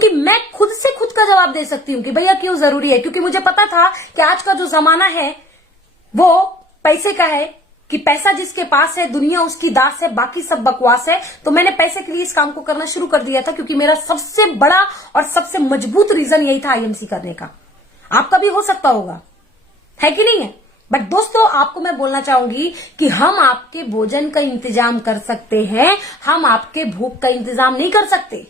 क्योंकि मैं खुद से खुद का जवाब दे सकती हूँ कि भैया क्यों जरूरी है। क्योंकि मुझे पता था कि आज का जो जमाना है वो पैसे का है, कि पैसा जिसके पास है दुनिया उसकी दास है, बाकी सब बकवास है। तो मैंने पैसे के लिए इस काम को करना शुरू कर दिया था, क्योंकि मेरा सबसे बड़ा और सबसे मजबूत रीजन यही था आईएमसी करने का। आपका भी हो सकता होगा, है कि नहीं है। बट दोस्तों आपको मैं बोलना चाहूंगी कि हम आपके भोजन का इंतजाम कर सकते हैं, हम आपके भूख का इंतजाम नहीं कर सकते,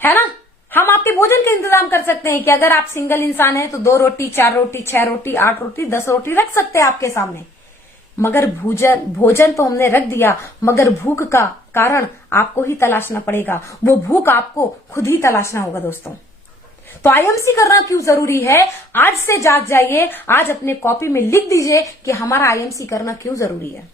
है ना। हम आपके भोजन का इंतजाम कर सकते हैं कि अगर आप सिंगल इंसान हैं तो 2 रोटी, 4 रोटी, 6 रोटी, 8 रोटी, 10 रोटी रख सकते हैं आपके सामने। मगर भोजन तो हमने रख दिया, मगर भूख का कारण आपको ही तलाशना पड़ेगा। वो भूख आपको खुद ही तलाशना होगा दोस्तों। तो आईएमसी करना क्यों जरूरी है, आज से जाग जाइए, आज अपने कॉपी में लिख दीजिए कि हमारा आईएमसी करना क्यों जरूरी है।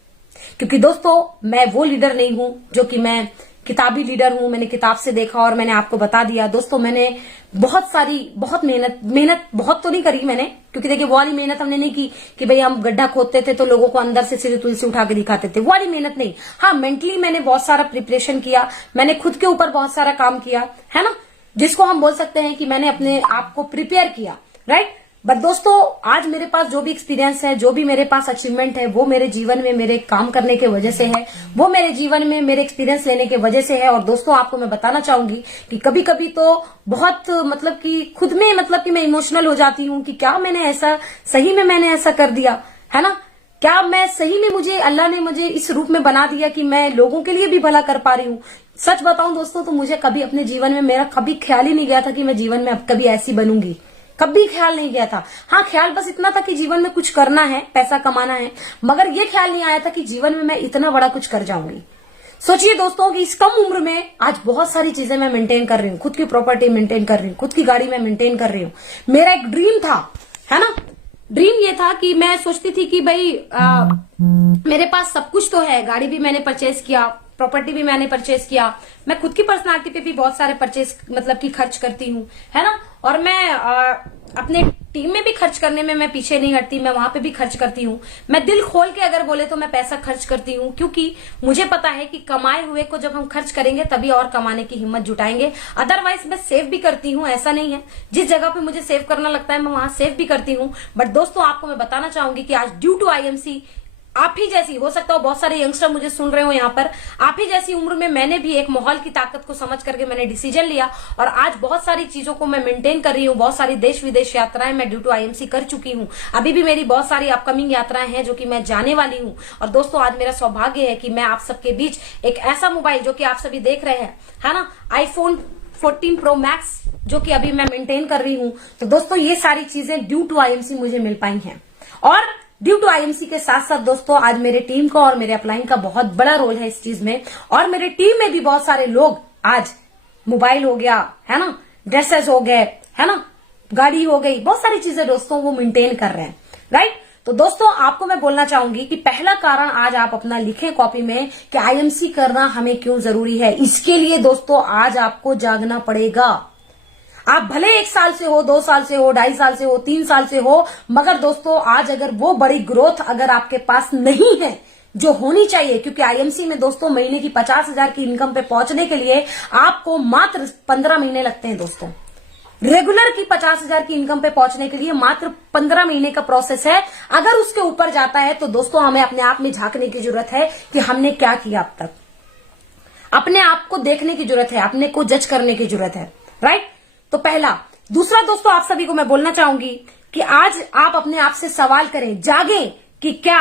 क्योंकि दोस्तों मैं वो लीडर नहीं हूं जो कि मैं किताबी लीडर हूं, मैंने किताब से देखा और मैंने आपको बता दिया। दोस्तों मैंने बहुत मेहनत बहुत तो नहीं करी मैंने, क्योंकि देखिए वो वाली मेहनत हमने नहीं की कि भाई हम गड्ढा खोदते थे तो लोगों को अंदर से सीधे तुलसी उठा के दिखाते थे, वो वाली मेहनत नहीं। हाँ, मेंटली मैंने बहुत सारा प्रिपरेशन किया, मैंने खुद के ऊपर बहुत सारा काम किया, है ना, जिसको हम बोल सकते हैं कि मैंने अपने आप को प्रिपेयर किया, राइट। बट दोस्तों आज मेरे पास जो भी एक्सपीरियंस है, जो भी मेरे पास अचीवमेंट है, वो मेरे जीवन में मेरे काम करने के वजह से है, वो मेरे जीवन में मेरे एक्सपीरियंस लेने के वजह से है। और दोस्तों आपको मैं बताना चाहूंगी कि कभी कभी तो बहुत मतलब कि खुद में मतलब कि मैं इमोशनल हो जाती हूँ कि क्या मैंने ऐसा, सही में मैंने ऐसा कर दिया, है ना। क्या मैं सही में, मुझे अल्लाह ने मुझे इस रूप में बना दिया कि मैं लोगों के लिए भी भला कर पा रही हूँ। सच बताऊं दोस्तों तो मुझे कभी अपने जीवन में, मेरा कभी ख्याल ही नहीं गया था कि मैं जीवन में अब कभी ऐसी बनूंगी, कभी ख्याल नहीं गया था। हाँ, ख्याल बस इतना था कि जीवन में कुछ करना है, पैसा कमाना है, मगर ये ख्याल नहीं आया था कि जीवन में मैं इतना बड़ा कुछ कर जाऊंगी। सोचिए दोस्तों कि इस कम उम्र में आज बहुत सारी चीजें मैं मेंटेन कर रही हूँ, खुद की प्रॉपर्टी मेंटेन कर रही हूँ, खुद की गाड़ी में मेंटेन कर रही हूँ। मेरा एक ड्रीम था, है ना, ड्रीम ये था कि मैं सोचती थी कि भाई मेरे पास सब कुछ तो है, गाड़ी भी मैंने परचेज किया, प्रॉपर्टी भी मैंने परचेज किया, मैं खुद की पर्सनालिटी पे भी बहुत सारे परचेज मतलब कि खर्च करती हूँ, है ना। और मैं अपने टीम में भी खर्च करने में मैं पीछे नहीं हटती, मैं वहां पे भी खर्च करती हूँ। मैं दिल खोल के अगर बोले तो मैं पैसा खर्च करती हूँ, क्योंकि मुझे पता है कि कमाए हुए को जब हम खर्च करेंगे तभी और कमाने की हिम्मत जुटाएंगे। अदरवाइज मैं सेव भी करती हूँ, ऐसा नहीं है, जिस जगह पे मुझे सेव करना लगता है मैं वहां सेव भी करती हूँ। बट दोस्तों आपको मैं बताना चाहूंगी कि आज ड्यू टू आईएमसी, आप ही जैसी, हो सकता हो बहुत सारे यंगस्टर मुझे सुन रहे हो यहाँ पर, आप ही जैसी उम्र में मैंने भी एक माहौल की ताकत को समझ करके मैंने डिसीजन लिया और आज बहुत सारी चीजों को मैं मेंटेन कर रही हूँ। बहुत सारी देश विदेश यात्राएं मैं ड्यू टू आईएमसी कर चुकी हूँ, अभी भी मेरी बहुत सारी अपकमिंग यात्राएं हैं जो कि मैं जाने वाली हूँ। और दोस्तों आज मेरा सौभाग्य है कि मैं आप सबके बीच एक ऐसा मोबाइल जो कि आप सभी देख रहे हैं, है ना, iPhone 14 Pro Max, जो कि अभी मैं मेंटेन कर रही हूँ। तो दोस्तों ये सारी चीजें ड्यू टू आईएमसी मुझे मिल पाई हैं। और ड्यू टू आईएमसी के साथ साथ दोस्तों आज मेरे टीम का और मेरे अपलाइन का बहुत बड़ा रोल है इस चीज में। और मेरे टीम में भी बहुत सारे लोग, आज मोबाइल हो गया, है ना, ड्रेसेस हो गए, है ना, गाड़ी हो गई, बहुत सारी चीजें दोस्तों वो मेंटेन कर रहे हैं, राइट। तो दोस्तों आपको मैं बोलना चाहूंगी कि पहला कारण आज आप अपना लिखें कॉपी में कि आईएमसी करना हमें क्यों जरूरी है। इसके लिए दोस्तों आज आपको जागना पड़ेगा। आप भले 1 साल से हो, 2 साल से हो, 2.5 साल से हो, 3 साल से हो, मगर दोस्तों आज अगर वो बड़ी ग्रोथ अगर आपके पास नहीं है जो होनी चाहिए, क्योंकि आईएमसी में दोस्तों महीने की 50,000 की इनकम पे पहुंचने के लिए आपको मात्र 15 महीने लगते हैं दोस्तों। रेगुलर की 50,000 की इनकम पे पहुंचने के लिए मात्र 15 महीने का प्रोसेस है। अगर उसके ऊपर जाता है तो दोस्तों हमें अपने आप में झांकने की जरूरत है कि हमने क्या किया अब तक। अपने आप को देखने की जरूरत है, अपने को जज करने की जरूरत है, राइट। तो पहला। दूसरा दोस्तों आप सभी को मैं बोलना चाहूंगी कि आज आप अपने आप से सवाल करें, जागें कि क्या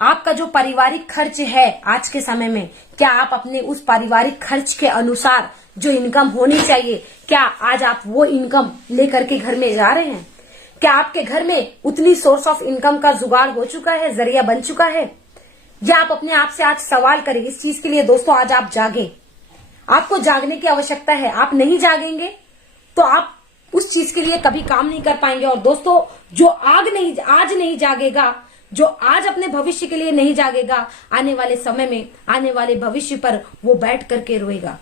आपका जो पारिवारिक खर्च है आज के समय में, क्या आप अपने उस पारिवारिक खर्च के अनुसार जो इनकम होनी चाहिए, क्या आज आप वो इनकम लेकर के घर में जा रहे हैं? क्या आपके घर में उतनी सोर्स ऑफ इनकम का जुगाड़ हो चुका है, जरिया बन चुका है? या आप अपने आप से आज सवाल करें। इस चीज के लिए दोस्तों आज आप जागें, आपको जागने की आवश्यकता है। आप नहीं जागेंगे तो आप उस चीज के लिए कभी काम नहीं कर पाएंगे। और दोस्तों जो आज नहीं जागेगा, जो आज अपने भविष्य के लिए नहीं जागेगा, आने वाले समय में, आने वाले भविष्य पर वो बैठ करके रोएगा।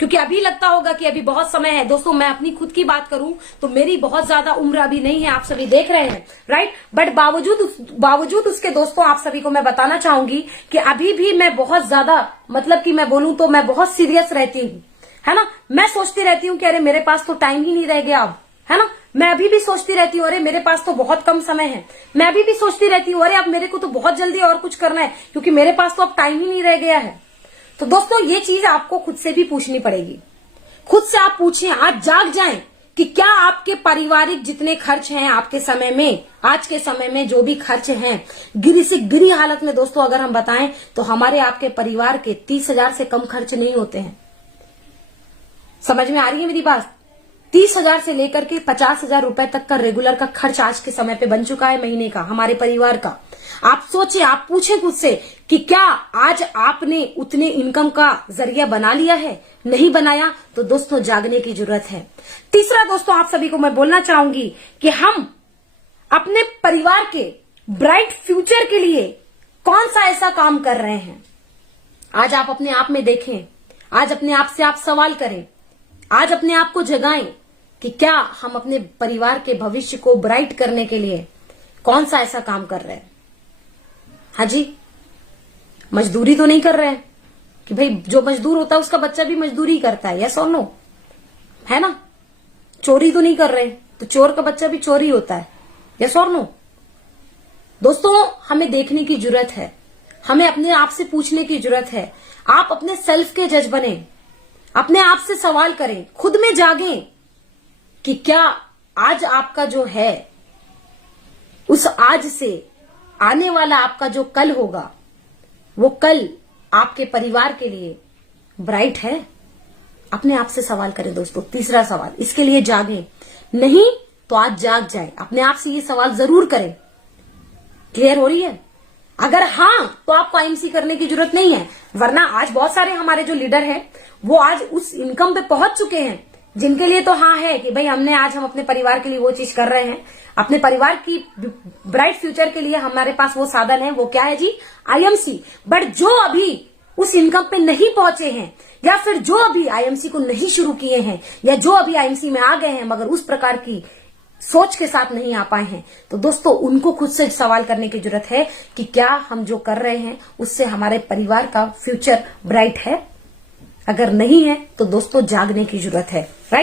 क्योंकि अभी लगता होगा कि अभी बहुत समय है। दोस्तों मैं अपनी खुद की बात करूं तो मेरी बहुत ज्यादा उम्र अभी नहीं है, आप सभी देख रहे हैं, राइट। बट बावजूद उसके दोस्तों आप सभी को मैं बताना चाहूंगी कि अभी भी मैं बहुत ज्यादा, मतलब कि मैं बोलूं तो मैं बहुत सीरियस रहती हूँ, है ना। मैं सोचती रहती हूँ कि अरे मेरे पास तो टाइम ही नहीं रह गया अब, है ना। मैं अभी भी सोचती रहती हूँ अरे मेरे पास तो बहुत कम समय है। मैं अभी भी सोचती रहती हूँ अरे अब मेरे को तो बहुत जल्दी और कुछ करना है क्योंकि मेरे पास तो अब टाइम ही नहीं रह गया है। तो दोस्तों ये चीज आपको खुद से भी पूछनी पड़ेगी। खुद से आप पूछें, आज जाग जाएं कि क्या आपके पारिवारिक जितने खर्च हैं आपके समय में, आज के समय में जो भी खर्च हैं, गिरी से गिरी हालत में दोस्तों अगर हम बताएं तो हमारे आपके परिवार के 30,000 से कम खर्च नहीं होते हैं। समझ में आ रही है मेरी बात। 30,000 से लेकर के 50,000 रुपए तक का रेगुलर का खर्च आज के समय पे बन चुका है महीने का हमारे परिवार का। आप सोचे, आप पूछे खुद से कि क्या आज आपने उतने इनकम का जरिया बना लिया है? नहीं बनाया तो दोस्तों जागने की जरूरत है। तीसरा दोस्तों आप सभी को मैं बोलना चाहूंगी कि हम अपने परिवार के ब्राइट फ्यूचर के लिए कौन सा ऐसा काम कर रहे हैं। आज आप अपने आप में देखें, आज अपने आप से आप सवाल करें, आज अपने आप को जगाएं कि क्या हम अपने परिवार के भविष्य को ब्राइट करने के लिए कौन सा ऐसा काम कर रहे हैं। हाँ जी, मजदूरी तो नहीं कर रहे हैं कि भाई जो मजदूर होता है उसका बच्चा भी मजदूरी करता है, यस और नो, है ना। चोरी तो नहीं कर रहे, तो चोर का बच्चा भी चोरी होता है, यस और नो। दोस्तों हमें देखने की जरूरत है, हमें अपने आप से पूछने की जरूरत है। आप अपने सेल्फ के जज बने, अपने आप से सवाल करें, खुद में जागें कि क्या आज आपका जो है उस आज से आने वाला आपका जो कल होगा वो कल आपके परिवार के लिए ब्राइट है। अपने आप से सवाल करें दोस्तों। तीसरा सवाल, इसके लिए जागें, नहीं तो आज जाग जाए, अपने आप से ये सवाल जरूर करें। क्लियर हो रही है? अगर हाँ तो आपको आईएमसी करने की जरूरत नहीं है, वरना आज बहुत सारे हमारे जो लीडर हैं वो आज उस इनकम पे पहुंच चुके हैं जिनके लिए तो हाँ है कि भाई हम अपने परिवार के लिए वो चीज कर रहे हैं, अपने परिवार की ब्राइट फ्यूचर के लिए हमारे पास वो साधन है, वो क्या है जी, आईएमसी। बट जो अभी उस इनकम पे नहीं पहुंचे हैं या फिर जो अभी आईएमसी को नहीं शुरू किए हैं या जो अभी आईएमसी में आ गए हैं मगर उस प्रकार की सोच के साथ नहीं आ पाए हैं, तो दोस्तों उनको खुद से सवाल करने की जरूरत है कि क्या हम जो कर रहे हैं उससे हमारे परिवार का फ्यूचर ब्राइट है। अगर नहीं है तो दोस्तों जागने की जरूरत है, राइट।